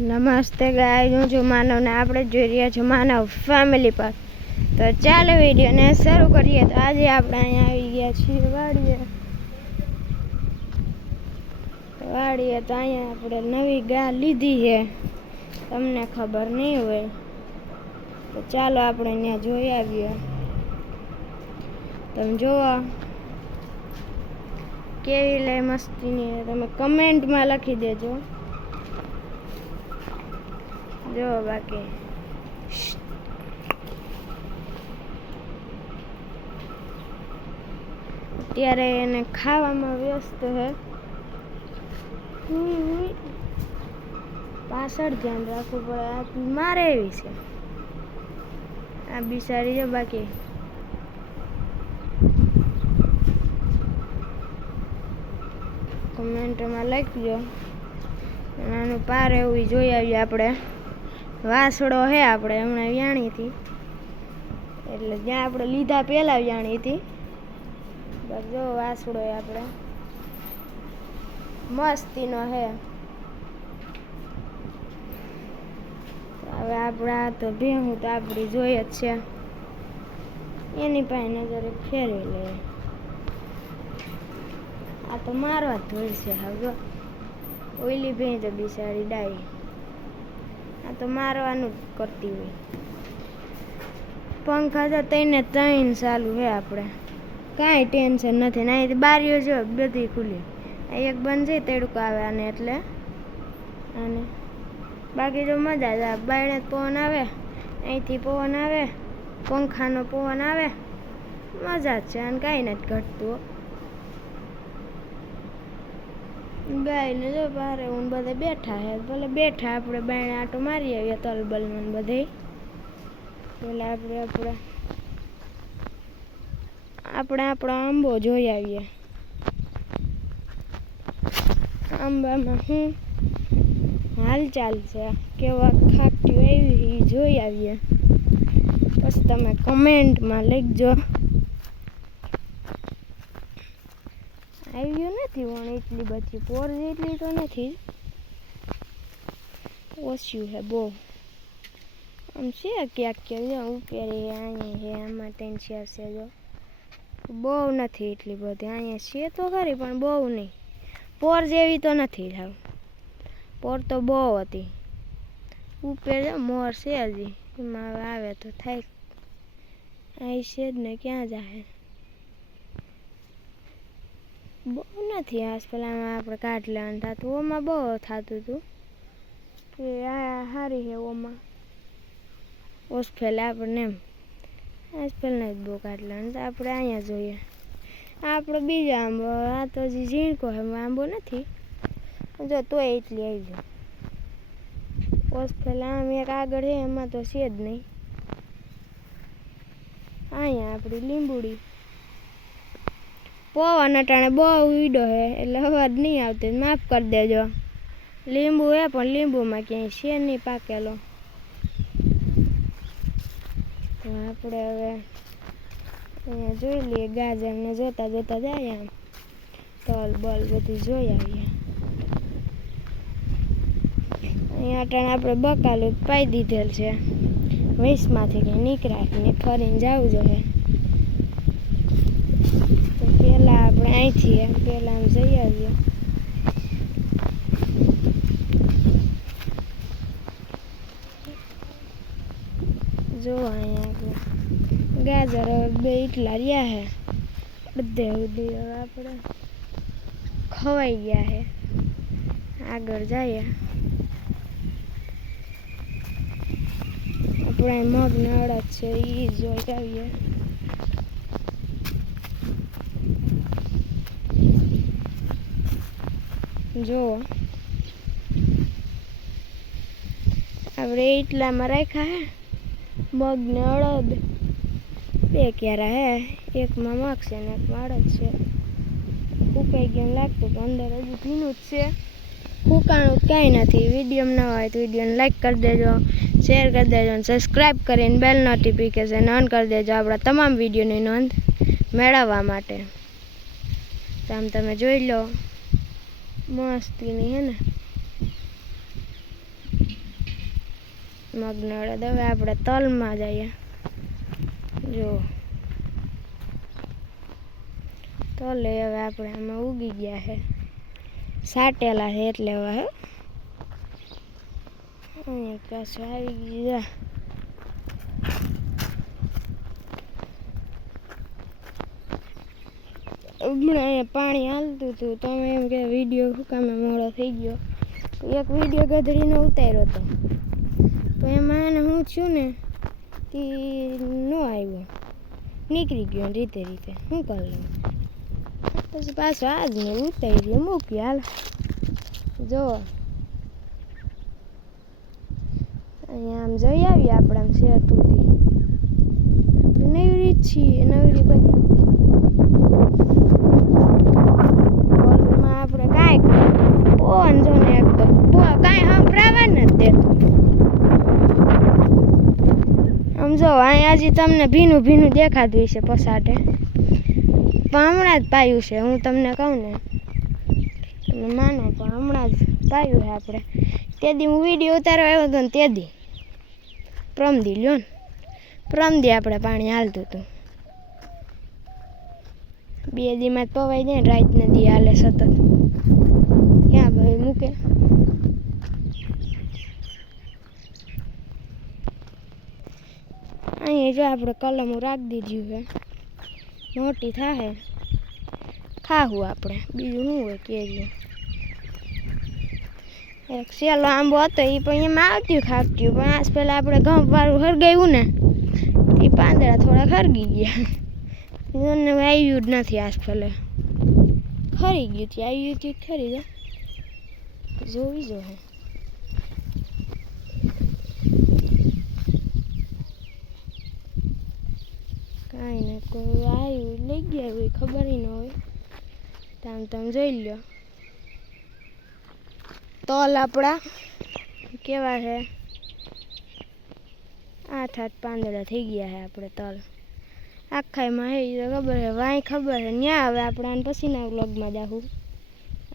નમસ્તે ગાઈઝ, હું છું માનવ ને આપણે જોઈ રહ્યા છો માનવ ફેમિલી પર. તો ચાલો વિડીયોને શરૂ કરીએ. તો આજે આપણે અહીંયા આવી ગયા છીએ વાડીએ. તો અહીંયા આપણે નવી ગા લીધી છે, તમને ખબર નહીં હોય તો ચાલો આપણે અહીંયા જોઈ આવીએ. તમે જોવો કેવી લે મસ્તીની, તમે કમેન્ટમાં લખી દેજો. જો બાકી અત્યારે એને ખાવામાં વ્યસ્ત છે. પાછળ ધ્યાન રાખવું પડે, આ મારે એવી છે આ બિચારી. જો બાકી કમેન્ટમાં લખજો. આનું પાર એવું જોઈ આવીએ આપણે. વાસડો હે આપણે હમણાં વ્યાણી હતી, એટલે જ્યાં આપણે લીધા પહેલાં વ્યાણી હતી. બસ જો વાસડો હે આપણે મસ્તીનો હે. હવે આપણા તો ભેહું તો આપણી જોઈએ જ છે, એની પાસે નજરે ફેરવી લે. આ તો મારવા જ ધોઈ છે. હવે ઓઈલી ભેં તો બિચારી ડાઈ, આ તો મારવાનું જ કરતી હોય. પંખા તો તઈને ત્રણ ચાલુ છે, આપણે કાંઈ ટેન્શન નથી. ને અહીં બારીઓ જો બધી ખુલ્લી, એક બંધ છે તડકો આવે આને એટલે. અને બાકી જો મજા જ આવે. બાયણે પવન આવે, અહીંથી પવન આવે, પંખાનો પવન આવે, મજા જ છે. અને કાંઈ નથી ઘટતું. ગાયને જો બારે હું બધા બેઠા હે, ભલે બેઠા આપણે બાયણે આટો મારી આવીએ તલબલમાં બધે. પેલા આપણે આપણો આંબો જોઈ આવીએ. આંબામાં શું હાલચાલ છે, કેવા ખાટી આવી એ જોઈ આવીએ. પછી તમે કમેન્ટમાં લખજો. આવ્યું નથી પણ એટલી બધી પોર જેટલી તો નથી, ઓછું છે બહુ. આમ છે ક્યાંક ક્યાંક ઉપેરી અહીંયા છે, આમાં ટેન્શિયર છે. જો બહુ નથી એટલી બધી. અહીંયા છે તો ખરી પણ બહુ નહીં. પોર જેવી તો નથી થાવ. પોર તો બહુ હતી. ઉપર જો મોર છે હજી, એમાં હવે આવે તો થાય. અહીં છે જ ને, ક્યાં જાય. બહુ નથી. આજ પેલામાં આપણે કાઢ લેવાનું થતું, ઓમાં બહુ થતું હતું કે આ સારી છે. ઓમાં ઓસફેલે આપણને એમ આજ પહેલાં જ બહુ કાઢ લેવાનું. તો આપણે અહીંયા જોઈએ. આપણો બીજો આંબો, આ તો હજી ઝીણકો છે, આંબો નથી જો તોય એટલી આવી જાય. ઓસફેલે આમ એક આગળ છે, એમાં તો છે જ નહીં. અહીંયા આપણી લીંબુડી. પવન અટાણે બહુ ઈડો છે એટલે અવાજ નહીં આવતી, માફ કરી દેજો. લીંબુ હે પણ લીંબુમાં ક્યાંય છે નહીં પાકેલો. તો આપણે હવે અહીંયા જોઈ લઈએ. ગાજરને જોતા જોતા જાય આમ તલ બલ બધું જોઈ આવીએ. અહીંયા અટાણે આપણે બકાલું પાઈ દીધેલ છે, વૈશમાંથી કંઈ નીકળાય ફરીને જવું જોઈએ. તો પહેલાં આપણે અહીંથી પહેલાં આમ જઈ આવીએ. જો અહીંયા આપણે ગાજર બે એટલા રહ્યા છે, બધે સુધી હવે આપણે ખવાઈ ગયા છે. આગળ જઈએ. આપણે મગને અડદ છે એ જોઈ આવીએ. જુઓ આપણે એટલામાં રાખ્યા હે મગ ને અડદ. બે ક્યારા હે, એકમાં મગ છે ને એકમાં અડદ છે. ફૂંકાઈ ગયા લાગતું પણ અંદર હજુ ભીનું જ છે, ફૂંકાણું જ કાંઈ નથી. વિડીયોમાં ન હોય તો વિડીયોને લાઈક કરી દેજો, શેર કરી દેજો અને સબસ્ક્રાઈબ કરીને બેલ નોટિફિકેશન ઓન કરી દેજો આપણા તમામ વિડીયોની નોંધ મેળવવા માટે. તો આમ તમે જોઈ લો મસ્તીની હે ને. મગને અડદ. હવે આપણે તલમાં જઈએ. જો તલે હવે આપણે આમાં ઉગી ગયા છે, સાટેલા છે એટલે હવે અહીંયા પાછું આવી ગયા. હમણાં અહીંયા પાણી હાલતું હતું. તમે એમ કે વિડીયો શું કામે મોડો થઈ ગયો? એક વિડીયો ગધડીનો ઉતાર્યો હતો, તો એમાં એને હું છું ને તે ન આવ્યો, નીકળી ગયો રીતે શું કરી લઉં. પછી પાછો આજ ને ઉતારી મૂકી. હાલ જો અહીંયા આમ જઈ આવીએ આપણે આમ શેર સુધી. નવરી જ છીએ, નવરી બધી આપણે કાંઈક પવન જો ને એકદમ કાંઈ સંભળાવા નથી દેતું. આમ જો અહીંયા હજી તમને ભીનું ભીનું દેખાતું હશે પસાટે, પણ હમણાં જ પાયું છે. હું તમને કહું ને તમે માનો, પણ હમણાં જ પાયું છે આપણે. તે દી હું વિડીયો ઉતારવા આવ્યો હતો ને તે દી પ્રમદી લ્યો ને, પ્રમદી આપણે પાણી હાલતું હતું. 2 દીમાં જ પવાઈ જાય ને, રાતને દી હાલે સતત. ક્યાં ભાઈ મૂકે? અહીંયા જો આપણે કલમો રાખી દીધું છે, મોટી થાય ખાવું આપણે. બીજું શું હોય કેરીઓ. એક સેલો આંબો હતો એ પણ એમાં આવતું ખાપટ્યું, પણ આજ પહેલાં આપણે ઘઉંવાળું હરગાવ્યું ને એ પાંદડા થોડા ખરગી ગયા. એને આવ્યું જ નથી આજ પહેલાં. ખરી ગયું હતું, આવ્યું હતું ખરી જો જોવી જો. કાંઈ ને કોઈ આવ્યું લઈ ગયા હોય, ખબર ન હોય. તમે જોઈ લો. તલ આપણા કેવા છે, 8 પાંદડા થઈ ગયા છે આપણે તલ આખામાં. હે તો ખબર છે, વાંય ખબર છે ન્યા. હવે આપણે આને પછીના વ્લોગમાં જાઉં.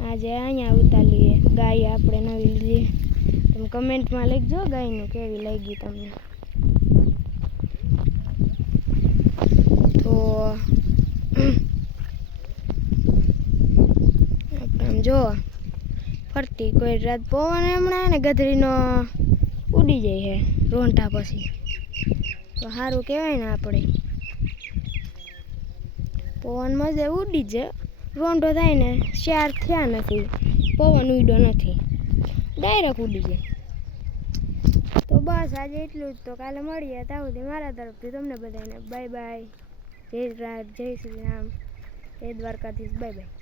આજે અહીંયા ઉતારીએ ગાય આપણે નવી લીધી. તમે કમેન્ટમાં લખજો ગાયનું કેવી લાગી તમને. તો આપણે જો ફરતી કોઈ રાત પવન હમણાં ને ગધડીનો ઉડી જાય છે રોંઢા પછી, તો સારું કહેવાય ને. આપણે પવન મજે ઉડી જાય, રોંઢો થાય ને 4 થયા નથી, પવન ઉડ્યો નથી, ડાયરેક્ટ ઉડી જાય. તો બસ આજે એટલું જ. તો કાલે મળીએ. ત્યાં સુધી મારા તરફથી તમને બધાને બાય બાય. જય શ્રી રામ, જય દ્વારકાધીશ, બાય બાય.